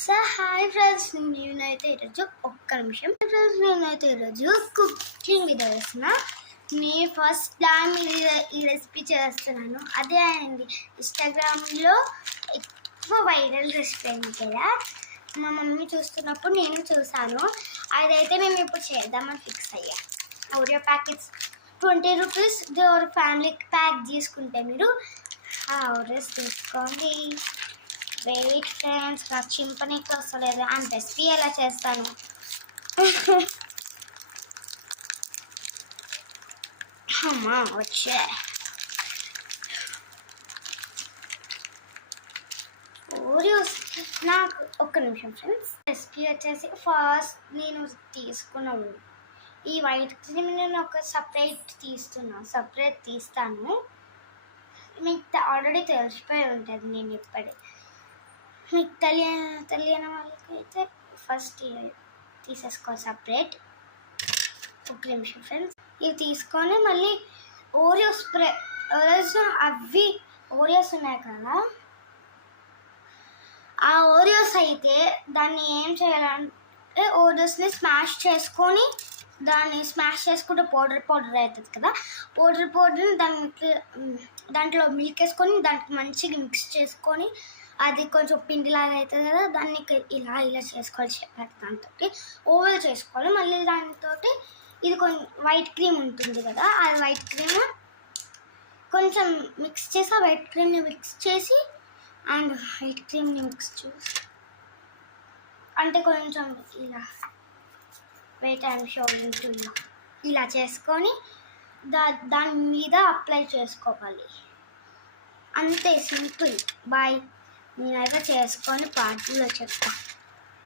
So hi friends, నేనైతే ఈరోజు ఒక్క నిమిషం ఫ్రెండ్స్ నేనైతే ఈరోజు కుకింగ్ వీడియో చేస్తున్నా. నేను ఫస్ట్ టైం ఈ రెసిపీ చేస్తున్నాను. అదే అండి, ఇన్స్టాగ్రామ్లో ఎక్కువ వైరల్ రెసిపీ అయింది కదా, మా మమ్మీ చూస్తున్నప్పుడు నేను చూసాను. అదైతే నేను ఇప్పుడు చేద్దామని ఫిక్స్ అయ్యా. Oreo packets 20 rupees family pack తీసుకుంటే మీరు ఆ ఓరియోస్ తీసుకోండి. వెయిట్ ఫ్రెండ్స్, నాకు చింపనీకి వస్తలేదు. అండ్ రెసిపీ ఎలా చేస్తాను అమ్మా వచ్చే ఓరియోస్. నాకు ఒక్క నిమిషం ఫ్రెండ్స్. రెసిపీ వచ్చేసి ఫస్ట్ నేను తీసుకున్నాను ఈ వైట్ క్రీమ్, నేను ఒక సపరేట్ తీస్తాను. మీకు ఆల్రెడీ తెలిసిపోయి ఉంటుంది. నేను ఇప్పటి మీకు తెలియని వాళ్ళకి అయితే ఫస్ట్ తీసేసుకో సపరేట్. ఒక నిమిషం ఫ్రెండ్స్. ఇవి తీసుకొని మళ్ళీ ఓరియోస్ అవి ఓరియోస్ ఉన్నాయి కదా, ఆ ఓరియోస్ అయితే దాన్ని ఏం చేయాలంటే ఓరియోస్ని స్మాష్ చేసుకొని పౌడర్ అవుతుంది కదా, పౌడర్ని దాంట్లో మిల్క్ వేసుకొని దానికి మంచిగా మిక్స్ చేసుకొని అది కొంచెం పిండిలాగా అవుతుంది కదా, దాన్ని ఇలా చేసుకోవాలి. చెప్పారు దాంతో ఓవెల్ చేసుకోవాలి. మళ్ళీ దానితో ఇది కొంచెం వైట్ క్రీమ్ ఉంటుంది కదా, ఆ వైట్ క్రీమ్ కొంచెం మిక్స్ చేసి ఆ వైట్ క్రీమ్ని మిక్స్ చేసి అంటే కొంచెం ఇలా వెయిట్ అండ్ షోయింగ్ టు ఇలా చేసుకొని దాని మీద అప్లై చేసుకోవాలి. అంతే, సింపుల్. బాయ్. నేనైతే చేసుకొని పార్టీలో చెప్తాను.